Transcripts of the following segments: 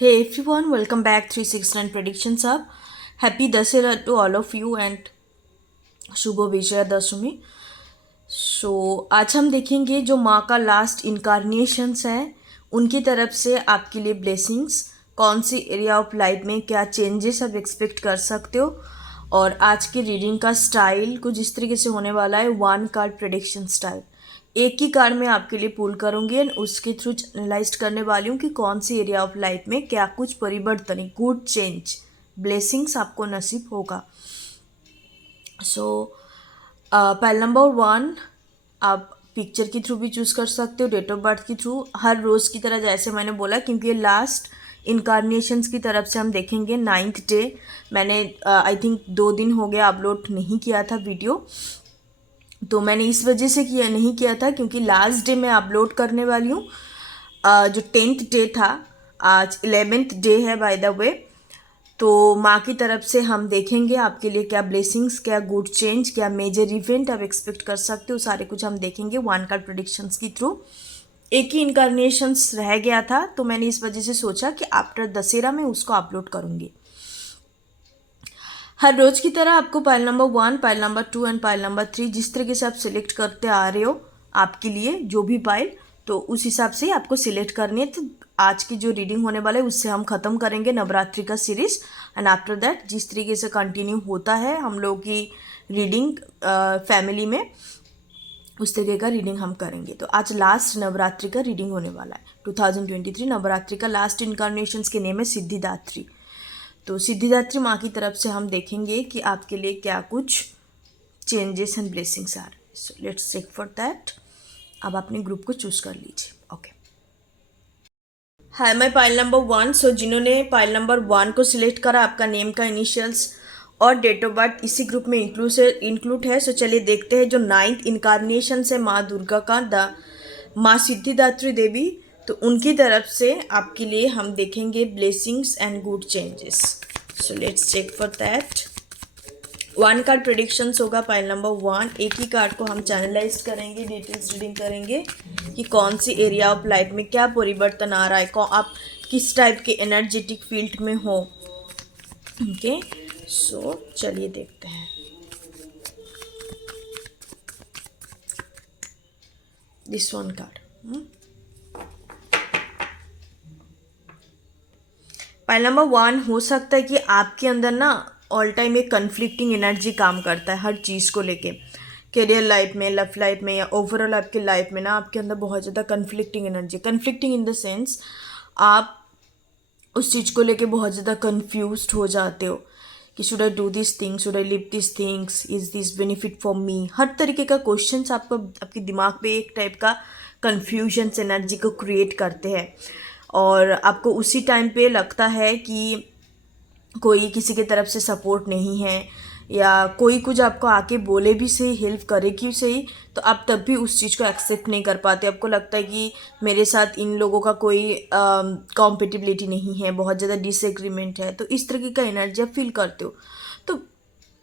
Hey everyone, welcome back 369 Predictions Up. Happy Dasera to all of you and शुभ विजया दशमी. आज हम देखेंगे जो माँ का लास्ट इनकारनेशंस हैं उनकी तरफ से आपके लिए ब्लेसिंग्स, कौन सी एरिया ऑफ लाइफ में क्या चेंजेस आप एक्सपेक्ट कर सकते हो. और आज की रीडिंग का स्टाइल कुछ इस तरीके से होने वाला है, वन कार्ड प्रेडिक्शन स्टाइल. एक ही कार्ड में आपके लिए पुल करूँगी एंड उसके थ्रू एनालाइज करने वाली हूँ कि कौन सी एरिया ऑफ लाइफ में क्या कुछ परिवर्तन, गुड चेंज, ब्लेसिंग्स आपको नसीब होगा. पहला नंबर 1, आप पिक्चर के थ्रू भी चूज़ कर सकते हो, डेट ऑफ बर्थ के थ्रू, हर रोज़ की तरह जैसे मैंने बोला, क्योंकि ये लास्ट इनकारनेशंस की तरफ से हम देखेंगे 9th डे. मैंने आई थिंक 2 दिन हो गया अपलोड नहीं किया था वीडियो, तो मैंने इस वजह से नहीं किया था क्योंकि लास्ट डे मैं अपलोड करने वाली हूँ. जो 10th डे था, आज 11th डे है बाय द वे. तो माँ की तरफ से हम देखेंगे आपके लिए क्या ब्लेसिंग्स, क्या गुड चेंज, क्या मेजर इवेंट आप एक्सपेक्ट कर सकते हो, सारे कुछ हम देखेंगे वन कार्ड प्रेडिक्शंस के थ्रू. एक ही इनकारनेशंस रह गया था तो मैंने इस वजह से सोचा कि आफ्टर दशहरा में उसको अपलोड करूँगी. हर रोज़ की तरह आपको pile number 1, pile number 2 and pile number 3 जिस तरीके से आप सिलेक्ट करते आ रहे हो आपके लिए जो भी पाइल, तो उस हिसाब से आपको सिलेक्ट करनी है. तो आज की जो रीडिंग होने वाला है उससे हम ख़त्म करेंगे नवरात्रि का सीरीज़ एंड आफ्टर दैट जिस तरीके से कंटिन्यू होता है हम लोग की रीडिंग फैमिली में, उस तरीके का रीडिंग हम करेंगे. तो आज लास्ट नवरात्रि का रीडिंग होने वाला है. 2023 नवरात्रि का लास्ट इनकारनेशंस के नेम है सिद्धिदात्री. तो सिद्धिदात्री माँ की तरफ से हम देखेंगे कि आपके लिए क्या कुछ changes and blessings are. So let's check for that. अब अपने ग्रुप को चूज कर लीजिए. ओके, है मैं पाइल नंबर 1. सो जिन्होंने पाइल नंबर 1 को सिलेक्ट करा, आपका नेम का इनिशियल्स और डेट ऑफ बर्थ इसी ग्रुप में इंक्लूड है. सो चलिए देखते हैं जो 9th इनकारनेशन है माँ दुर्गा का, माँ सिद्धिदात्री देवी, तो उनकी तरफ से आपके लिए हम देखेंगे blessings and good changes. So let's check for that. One card predictions होगा पाइल नंबर 1. एक ही कार्ड को हम चैनलाइज करेंगे, डिटेल्स रीडिंग करेंगे कि कौन सी एरिया ऑफ लाइफ में क्या परिवर्तन आ रहा है, आप किस टाइप के एनर्जेटिक फील्ड में हो. ओके, सो चलिए देखते हैं. This one card, pile number 1 हो सकता है कि आपके अंदर ना ऑल टाइम एक कन्फ्लिक्टिंग एनर्जी काम करता है हर चीज़ को लेके, करियर लाइफ में, लव लाइफ में या ओवरऑल आपके लाइफ में ना आपके अंदर बहुत ज़्यादा conflicting energy. Conflicting in the sense आप उस चीज़ को लेके बहुत ज़्यादा कन्फ्यूज्ड हो जाते हो कि should I do this things, should I live this things, is this benefit for me. हर तरीके का क्वेश्चंस आपको आपके दिमाग पे एक टाइप का कन्फ्यूजन्स एनर्जी को क्रिएट करते हैं और आपको उसी टाइम पे लगता है कि कोई किसी की तरफ से सपोर्ट नहीं है या कोई कुछ आपको आके बोले भी सही, हेल्प करे क्यों सही, तो आप तब भी उस चीज़ को एक्सेप्ट नहीं कर पाते. आपको लगता है कि मेरे साथ इन लोगों का कोई कॉम्पेटिबिलिटी नहीं है, बहुत ज़्यादा डिसएग्रीमेंट है. तो इस तरीके का एनर्जी आप फील करते हो. तो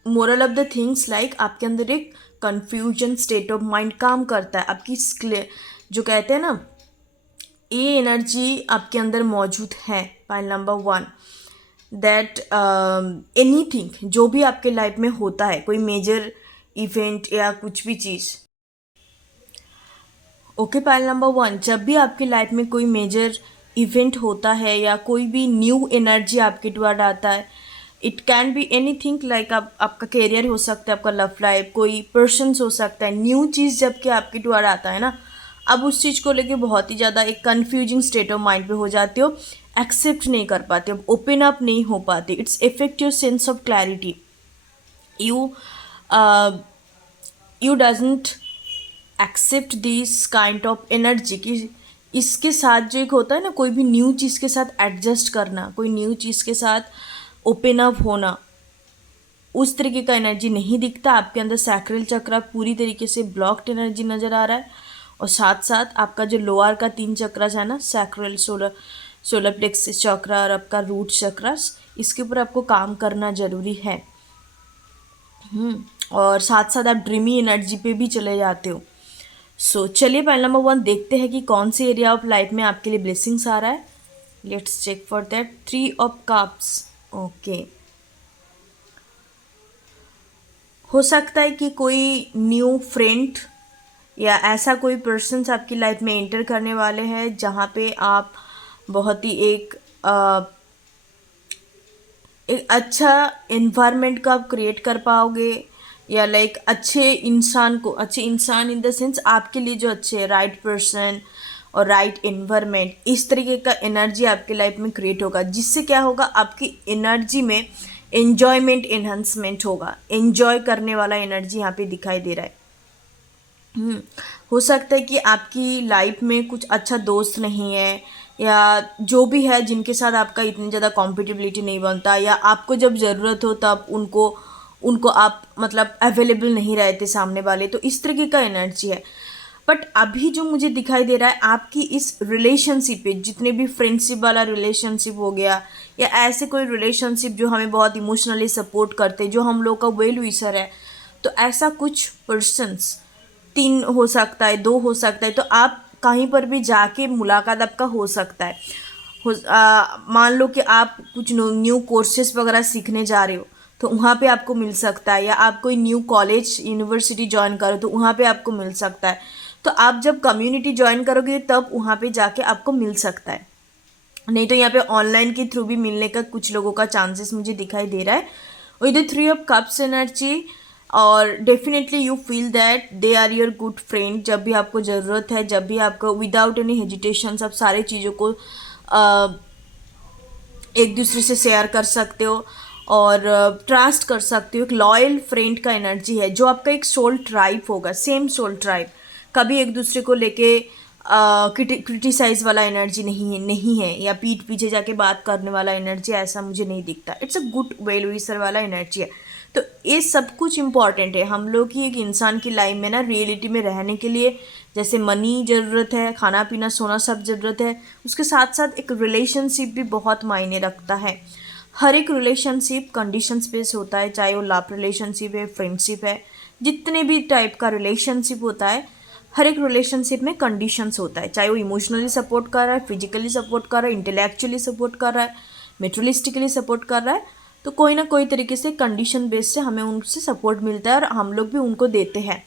moral of the things like आपके अंदर एक कन्फ्यूजन स्टेट ऑफ माइंड काम करता है. आपकी जो कहते हैं ना, ये एनर्जी आपके अंदर मौजूद है. पाइल नंबर 1, दैट एनीथिंग जो भी आपके लाइफ में होता है, कोई मेजर इवेंट या कुछ भी चीज़. ओके, पाइल नंबर 1, जब भी आपकी लाइफ में कोई मेजर इवेंट होता है या कोई भी न्यू एनर्जी आपके टुवर्ड आता है, it can be anything like आपका करियर हो सकता है, आपका लव लाइफ, कोई पर्सन्स हो सकता है. न्यू चीज़ जब कि आपके टुवर्ड आता है ना, अब उस चीज़ को लेके बहुत ही ज़्यादा एक कन्फ्यूजिंग स्टेट ऑफ माइंड पे हो जाते हो, एक्सेप्ट नहीं कर पाते, अब ओपन अप नहीं हो पाते. It's effect your sense of clarity. You you doesn't accept this kind of energy कि इसके साथ जो एक होता है ना, कोई भी न्यू चीज़ के साथ एडजस्ट करना, कोई न्यू चीज़ के साथ ओपन अप होना, उस तरीके का एनर्जी नहीं दिखता. आपके अंदर सैक्रल चक्र पूरी तरीके से ब्लॉक्ड एनर्जी नज़र आ रहा है और साथ साथ आपका जो लोअर का 3 चक्रास है ना, सैक्रल, सोलर प्लेक्सिस चक्र और आपका रूट चक्रास, इसके ऊपर आपको काम करना ज़रूरी है. और साथ साथ आप ड्रीमी एनर्जी पे भी चले जाते हो. सो चलिए पाइल नंबर 1 देखते हैं कि कौन सी एरिया ऑफ लाइफ में आपके लिए ब्लेसिंग्स आ रहा है. Let's check for that. 3 of Cups। Okay, हो सकता है कि कोई न्यू फ्रेंड या ऐसा कोई पर्सन्स आपकी लाइफ में एंटर करने वाले हैं जहाँ पे आप बहुत ही एक अच्छा इन्वायरमेंट को आप क्रिएट कर पाओगे, या लाइक अच्छे इंसान इन द सेंस आपके लिए जो अच्छे है, राइट पर्सन और राइट इन्वायरमेंट, इस तरीके का एनर्जी आपके लाइफ में क्रिएट होगा, जिससे क्या होगा, आपकी एनर्जी में एन्जॉयमेंट एनहांसमेंट होगा। एन्जॉय करने वाला एनर्जी यहाँ पे दिखाई दे रहा है। हो सकता है कि आपकी लाइफ में कुछ अच्छा दोस्त नहीं है, या जो भी है जिनके साथ आपका इतनी ज़्यादा कॉम्पिटिबिलिटी नहीं बनता, या आपको जब ज़रूरत हो तब उनको उनको आप मतलब अवेलेबल नहीं रहते सामने वाले, तो इस तरीके का एनर्जी है। बट अभी जो मुझे दिखाई दे रहा है, आपकी इस रिलेशनशिप पे, जितने भी फ्रेंडशिप वाला रिलेशनशिप हो गया, या ऐसे कोई रिलेशनशिप जो हमें बहुत इमोशनली सपोर्ट करते, जो हम लोग का वेल विशर है, तो ऐसा कुछ पर्सन्स 3 हो सकता है, 2 हो सकता है, तो आप कहीं पर भी जाके मुलाकात आपका हो सकता है। मान लो कि आप कुछ न्यू कोर्सेस वगैरह सीखने जा रहे हो, तो वहाँ पे आपको मिल सकता है, या आप कोई न्यू कॉलेज यूनिवर्सिटी ज्वाइन करो तो वहाँ पे आपको मिल सकता है। तो आप जब कम्युनिटी ज्वाइन करोगे तब वहाँ पे जाके आपको मिल सकता है, नहीं तो यहाँ पे ऑनलाइन के थ्रू भी मिलने का कुछ लोगों का चांसेस मुझे दिखाई दे रहा है। With the 3 of Cups energy, और definitely you feel that they are your good friend. जब भी आपको ज़रूरत है, जब भी आपको विदाउट एनी हेजिटेशन आप सारे चीज़ों को एक दूसरे से शेयर कर सकते हो और ट्रस्ट कर सकते हो। एक लॉयल फ्रेंड का एनर्जी है, जो आपका एक सोल ट्राइब होगा, सेम सोल ट्राइब। कभी एक दूसरे को लेके क्रिटिसाइज वाला एनर्जी नहीं है, या पीठ पीछे जाके बात करने वाला एनर्जी, ऐसा मुझे नहीं दिखता। It's a good well wisher वाला एनर्जी है। तो ये सब कुछ इम्पॉर्टेंट है हम लोग की एक इंसान की लाइफ में ना, रियलिटी में रहने के लिए। जैसे मनी ज़रूरत है, खाना पीना सोना सब ज़रूरत है, उसके साथ साथ एक रिलेशनशिप भी बहुत मायने रखता है। हर एक रिलेशनशिप कंडीशंस बेस होता है, चाहे वो लव रिलेशनशिप है, फ्रेंडशिप है, जितने भी टाइप का रिलेशनशिप होता है, हर एक रिलेशनशिप में कंडीशंस होता है। चाहे वो इमोशनली सपोर्ट कर रहा है, फिजिकली सपोर्ट कर रहा है, इंटेलेक्चुअली सपोर्ट कर रहा है, मेटेरियलिस्टिकली सपोर्ट कर रहा है, तो कोई ना कोई तरीके से कंडीशन बेस से हमें उनसे सपोर्ट मिलता है और हम लोग भी उनको देते हैं।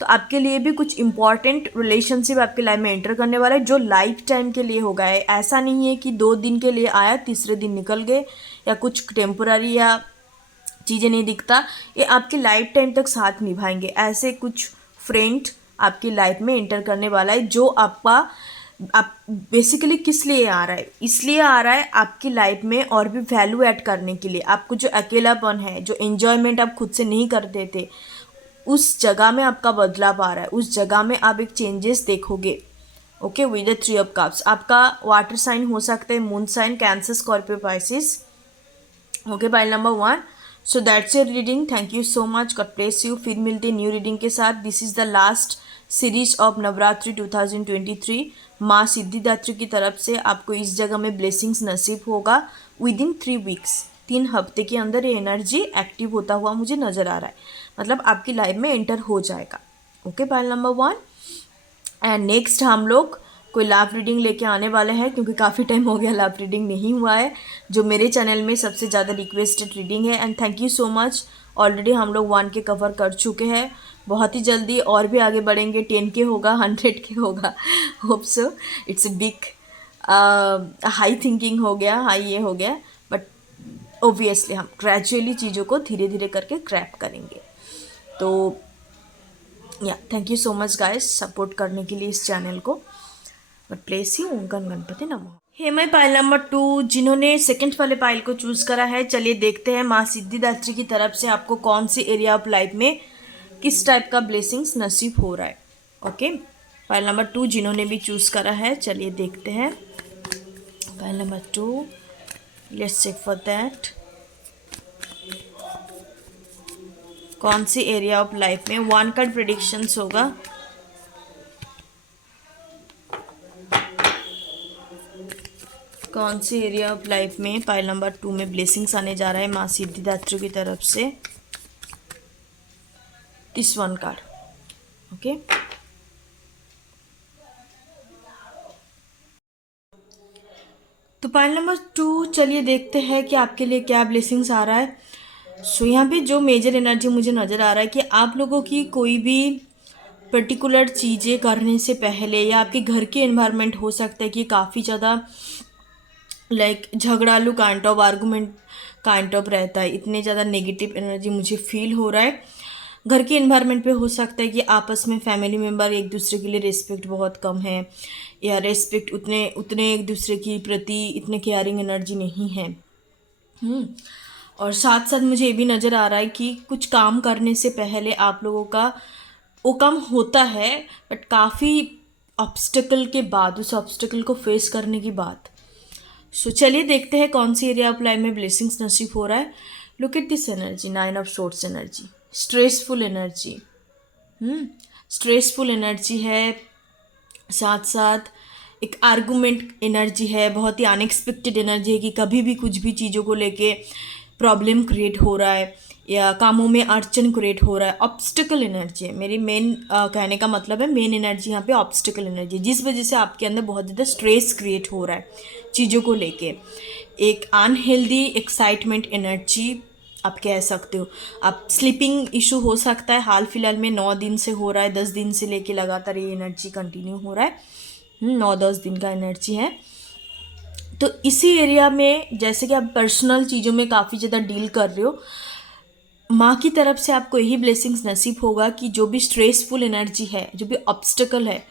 तो आपके लिए भी कुछ इंपॉर्टेंट रिलेशनशिप आपके लाइफ में एंटर करने वाला है, जो लाइफ टाइम के लिए होगा है। ऐसा नहीं है कि 2 दिन के लिए आया, तीसरे दिन निकल गए, या कुछ टेम्पोररी या चीज़ें नहीं दिखता। ये आपके लाइफ टाइम तक साथ निभाएंगे। ऐसे कुछ फ्रेंड आपकी लाइफ में एंटर करने वाला है, जो आप बेसिकली किस लिए आ रहा है, इसलिए आ रहा है आपकी लाइफ में और भी वैल्यू ऐड करने के लिए। आपको जो अकेलापन है, जो एन्जॉयमेंट आप खुद से नहीं करते थे, उस जगह में आपका बदलाव आ रहा है, उस जगह में आप एक चेंजेस देखोगे। Okay, with the 3 of Cups आपका वाटर साइन हो सकता है moon sign, cancer, Scorpio, Pisces. Okay, pile number 1। So that's your reading. Thank you so much, God bless you. फिर मिलते हैं न्यू रीडिंग के साथ। This is the last series of Navratri 2023। माँ सिद्धिदात्री की तरफ से आपको इस जगह में ब्लेसिंग्स नसीब होगा विद इन 3 वीक्स। 3 हफ्ते के अंदर ये एनर्जी एक्टिव होता हुआ मुझे नज़र आ रहा है, मतलब आपकी लाइफ में एंटर हो जाएगा। Okay, pile number 1। And next हम लोग कोई लव रीडिंग लेके आने वाले हैं, क्योंकि काफ़ी टाइम हो गया लव रीडिंग नहीं हुआ है, जो मेरे चैनल में सबसे ज़्यादा रिक्वेस्टेड रीडिंग है। And thank you so much. Already हम लोग 1 के कवर कर चुके हैं, बहुत ही जल्दी और भी आगे बढ़ेंगे। 10 के होगा, 100 के होगा, hope so. It's a big high thinking हो गया, हाई ये हो गया, बट ओबियसली हम ग्रेजुअली चीज़ों को धीरे धीरे करके क्रैप करेंगे। तो या thank you so much guys support करने के लिए इस चैनल को। बट प्लेस ही ओम गणपति नमः। हेमय पाइल नंबर 2, जिन्होंने सेकंड वाले पाइल को चूज करा है, चलिए देखते हैं माँ सिद्धिदात्री की तरफ से आपको कौन सी एरिया ऑफ लाइफ में किस टाइप का ब्लेसिंग्स नसीब हो रहा है। ओके, पाइल नंबर 2 जिन्होंने भी चूज करा है, चलिए देखते हैं। Pile number 2, let's check for that. कौन सी एरिया ऑफ लाइफ में 1 कार्ड प्रेडिक्शंस होगा। कौन सी एरिया ऑफ लाइफ में पाइल नंबर 2 में ब्लेसिंग्स आने जा रहा है माँ सिद्धिदात्री की तरफ से। This 1 card. ओके, तो पाइल नंबर 2, चलिए देखते हैं कि आपके लिए क्या ब्लेसिंग्स आ रहा है। सो यहाँ पे जो मेजर एनर्जी मुझे नज़र आ रहा है कि आप लोगों की कोई भी पर्टिकुलर चीज़ें करने से पहले या आपके घर के एनवायरनमेंट हो सकता है कि काफ़ी ज़्यादा लाइक झगड़ालू kind of argument kind of रहता है, इतने ज़्यादा नेगेटिव एनर्जी मुझे फील हो रहा है। घर के एनवायरनमेंट पे हो सकता है कि आपस में फैमिली मेम्बर एक दूसरे के लिए रिस्पेक्ट बहुत कम है, या रिस्पेक्ट उतने उतने एक दूसरे की प्रति इतने केयरिंग एनर्जी नहीं है। और साथ साथ मुझे ये भी नज़र आ रहा है कि कुछ काम करने से पहले आप लोगों का वो काम होता है, बट काफ़ी ऑब्स्टिकल के बाद, उस ऑब्स्टिकल को फेस करने के बाद। सो चलिए देखते हैं कौन सी एरिया ऑफ लाइफ में ब्लेसिंग्स नसीब हो रहा है। Look at this energy, 9 of swords energy, stressful energy. Stressful energy है, साथ साथ एक आर्गूमेंट एनर्जी है, बहुत ही अनएक्सपेक्टेड एनर्जी है कि कभी भी कुछ भी चीज़ों को लेके प्रॉब्लम क्रिएट हो रहा है या कामों में अड़चन क्रिएट हो रहा है। ऑब्स्टिकल एनर्जी है, मेरी मेन कहने का मतलब है मेन एनर्जी यहाँ पे ऑब्स्टिकल एनर्जी, जिस वजह से आपके अंदर बहुत ज़्यादा स्ट्रेस क्रिएट हो रहा है चीज़ों को लेके। एक अनहेल्दी एक्साइटमेंट एनर्जी आप कह सकते हो। आप स्लीपिंग इशू हो सकता है, हाल फिलहाल में 9 दिन से हो रहा है, 10 दिन से लेके लगातार ये एनर्जी कंटिन्यू हो रहा है। 9-10 दिन का एनर्जी है। तो इसी एरिया में जैसे कि आप पर्सनल चीज़ों में काफ़ी ज़्यादा डील कर रहे हो, माँ की तरफ से आपको यही ब्लेसिंग्स नसीब होगा कि जो भी स्ट्रेसफुल एनर्जी है, जो भी ऑब्स्टिकल है,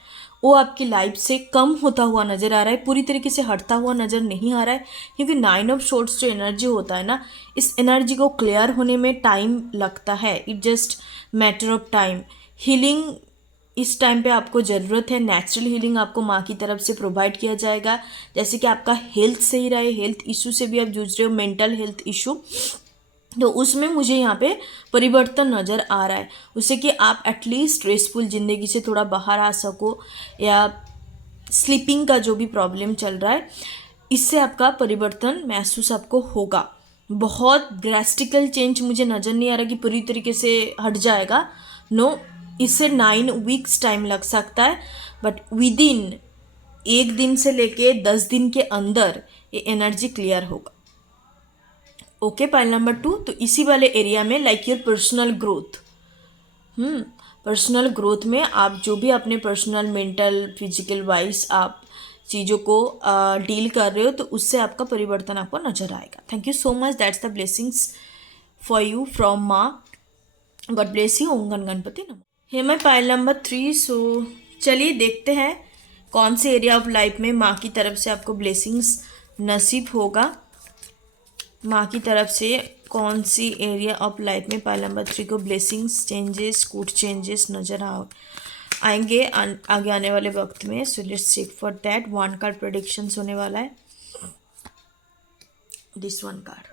वो आपकी लाइफ से कम होता हुआ नज़र आ रहा है, पूरी तरीके से हटता हुआ नज़र नहीं आ रहा है। क्योंकि 9 ऑफ सोर्ड्स जो एनर्जी होता है ना, इस एनर्जी को क्लियर होने में टाइम लगता है। It just matter of time. Healing इस टाइम पे आपको ज़रूरत है, नेचुरल हीलिंग आपको माँ की तरफ से प्रोवाइड किया जाएगा। जैसे कि आपका हेल्थ सही रहे, हेल्थ इशू से भी आप जूझ रहे हो, मेंटल हेल्थ इशू, तो उसमें मुझे यहाँ पे परिवर्तन नज़र आ रहा है, उससे कि आप एटलीस्ट स्ट्रेसफुल ज़िंदगी से थोड़ा बाहर आ सको, या स्लीपिंग का जो भी प्रॉब्लम चल रहा है, इससे आपका परिवर्तन महसूस आपको होगा। बहुत ड्रास्टिकल चेंज मुझे नज़र नहीं आ रहा कि पूरी तरीके से हट जाएगा। नो, इससे 9 वीक्स टाइम लग सकता है, बट विद इन 1 दिन से लेके 10 दिन के अंदर ये एनर्जी क्लियर होगा। ओके, पाइल नंबर 2, तो इसी वाले एरिया में like your personal growth, personal growth में आप जो भी अपने पर्सनल मेंटल फिजिकल वाइज आप चीज़ों को डील कर रहे हो, तो उससे आपका परिवर्तन आपको नजर आएगा। Thank you so much, that's the blessings for you from माँ। God bless you. ओम गण गणपति नमः। Hey my pile number 3। So चलिए देखते हैं कौन से एरिया ऑफ लाइफ में माँ की तरफ से आपको ब्लेसिंग्स नसीब होगा। माँ की तरफ से कौन सी एरिया ऑफ लाइफ में पाइल नंबर 3 को ब्लेसिंग्स, चेंजेस, गुड चेंजेस नज़र आएंगे आगे आने वाले वक्त में। So let's check for that. 1 card predictions होने वाला है, this 1 card.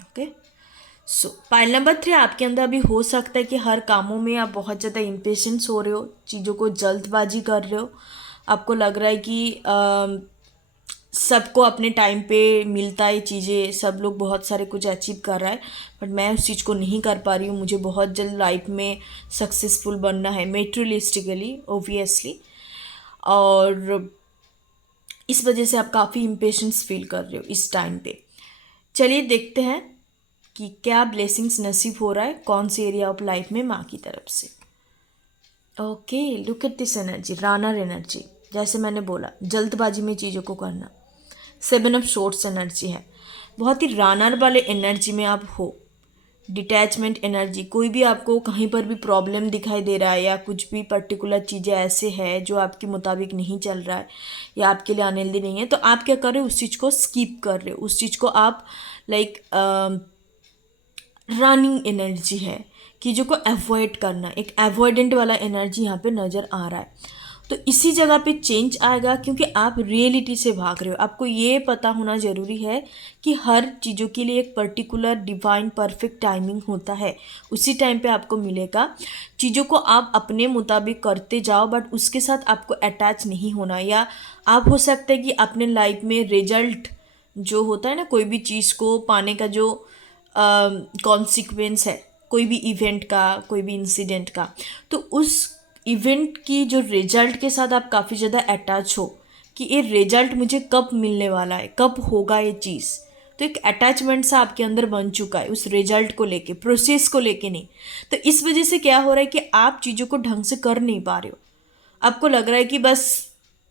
Okay, so pile number 3, आपके अंदर अभी हो सकता है कि हर कामों में आप बहुत ज़्यादा इम्पेशेंस हो रहे हो, चीज़ों को जल्दबाजी कर रहे हो। आपको लग रहा है कि सबको अपने टाइम पे मिलता है चीज़ें, सब लोग बहुत सारे कुछ अचीव कर रहा है, बट मैं उस चीज़ को नहीं कर पा रही हूँ। मुझे बहुत जल्द लाइफ में सक्सेसफुल बनना है, मेटेरियलिस्टिकली ऑब्वियसली, और इस वजह से आप काफ़ी इम्पेशेंस फील कर रहे हो इस टाइम पे। चलिए देखते हैं कि क्या ब्लेसिंग्स नसीब हो रहा है कौन सी एरिया ऑफ लाइफ में माँ की तरफ से। Okay, look at this energy, runner energy. जैसे मैंने बोला, जल्दबाजी में चीज़ों को करना। 7 ऑफ सोर्ड्स एनर्जी है, बहुत ही रनर वाले एनर्जी में आप हो। डिटैचमेंट एनर्जी, कोई भी आपको कहीं पर भी प्रॉब्लम दिखाई दे रहा है, या कुछ भी पर्टिकुलर चीज़ें ऐसे है जो आपके मुताबिक नहीं चल रहा है या आपके लिए अनहेल्दी नहीं है, तो आप क्या कर रहे हो, उस चीज़ को स्किप कर रहे हो, उस चीज़ को आप लाइक रनिंग एनर्जी है कि जो को अवॉइड करना, एक अवॉइडेंट वाला एनर्जी यहाँ पे नज़र आ रहा है। तो इसी जगह पे चेंज आएगा, क्योंकि आप रियलिटी से भाग रहे हो। आपको ये पता होना ज़रूरी है कि हर चीज़ों के लिए एक पर्टिकुलर डिवाइन परफेक्ट टाइमिंग होता है, उसी टाइम पे आपको मिलेगा। चीज़ों को आप अपने मुताबिक करते जाओ, बट उसके साथ आपको अटैच नहीं होना। या आप हो सकता है कि अपने लाइफ में रिजल्ट जो होता है ना, कोई भी चीज़ को पाने का जो कॉन्सिक्वेंस है, कोई भी इवेंट का, कोई भी इंसिडेंट का, तो उस इवेंट की जो रिजल्ट के साथ आप काफ़ी ज़्यादा अटैच हो कि ये रिजल्ट मुझे कब मिलने वाला है, कब होगा ये चीज़। तो एक अटैचमेंट सा आपके अंदर बन चुका है उस रिजल्ट को लेके, प्रोसेस को लेके नहीं। तो इस वजह से क्या हो रहा है कि आप चीज़ों को ढंग से कर नहीं पा रहे हो। आपको लग रहा है कि बस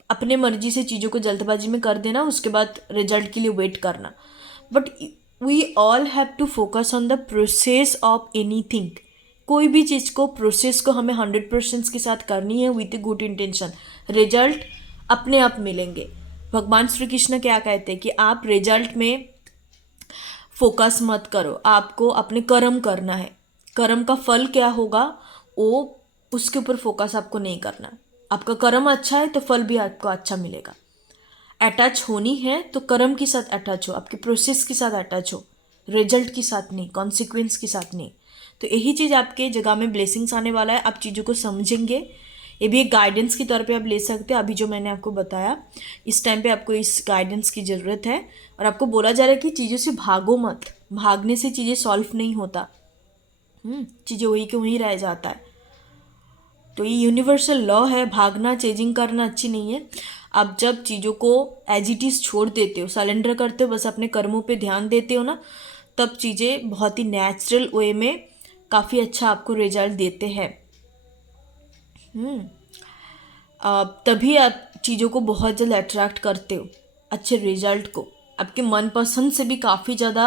अपने मर्जी से चीज़ों को जल्दबाजी में कर देना, उसके बाद रिजल्ट के लिए वेट करना। But we all have to focus on the process of anything. कोई भी चीज़ को, प्रोसेस को हमें 100% के साथ करनी है with a good intention. Result अपने आप मिलेंगे। भगवान श्री कृष्ण क्या कहते हैं कि आप रिजल्ट में फोकस मत करो, आपको अपने कर्म करना है। कर्म का फल क्या होगा वो, उसके ऊपर फोकस आपको नहीं करना। आपका कर्म अच्छा है तो फल भी आपको अच्छा मिलेगा। अटैच होनी है तो कर्म के साथ अटैच हो, आपके प्रोसेस के साथ अटैच हो, रिजल्ट के साथ नहीं, कॉन्सिक्वेंस के साथ नहीं। तो यही चीज़ आपके जगह में ब्लेसिंग्स आने वाला है। आप चीज़ों को समझेंगे, ये भी एक गाइडेंस के तौर पे आप ले सकते हो। अभी जो मैंने आपको बताया, इस टाइम पे आपको इस गाइडेंस की ज़रूरत है। और आपको बोला जा रहा है कि चीज़ों से भागो मत, भागने से चीज़ें सॉल्व नहीं होता, चीज़ें वही के वहीं रह जाता है। तो ये यूनिवर्सल लॉ है, भागना, चेजिंग करना अच्छी नहीं है। आप जब चीज़ों को एज इट इज़ छोड़ देते हो, सरेंडर करते हो, बस अपने कर्मों पे ध्यान देते हो ना, तब चीज़ें बहुत ही नेचुरल वे में काफ़ी अच्छा आपको रिजल्ट देते हैं। तभी आप चीज़ों को बहुत जल्द अट्रैक्ट करते हो, अच्छे रिजल्ट को। आपके मनपसंद से भी काफ़ी ज़्यादा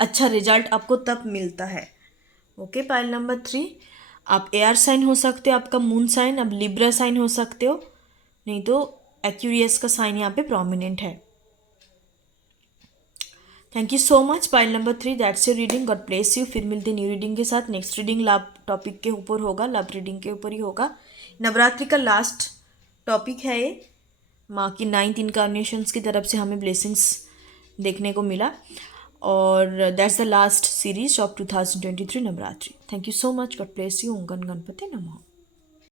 अच्छा रिजल्ट आपको तब मिलता है। ओके, पाइल नंबर 3, आप एयर साइन हो सकते हो, आपका मून साइन, आप लिब्रा साइन हो सकते हो, नहीं तो एक्यूरियस का साइन यहाँ पे प्रोमिनेंट है। Thank you so much. Pile number 3, that's your reading. God bless you. फिर मिलते न्यू रीडिंग के साथ। नेक्स्ट रीडिंग लव टॉपिक के ऊपर होगा, लव रीडिंग के ऊपर ही होगा। नवरात्रि का लास्ट टॉपिक है ये। माँ की 9th इनकारनेशंस की तरफ से हमें ब्लेसिंग्स देखने को मिला, और that's the last series of 2023 Navratri. Thank you so much. God bless you. ओम गण गणपति नमः।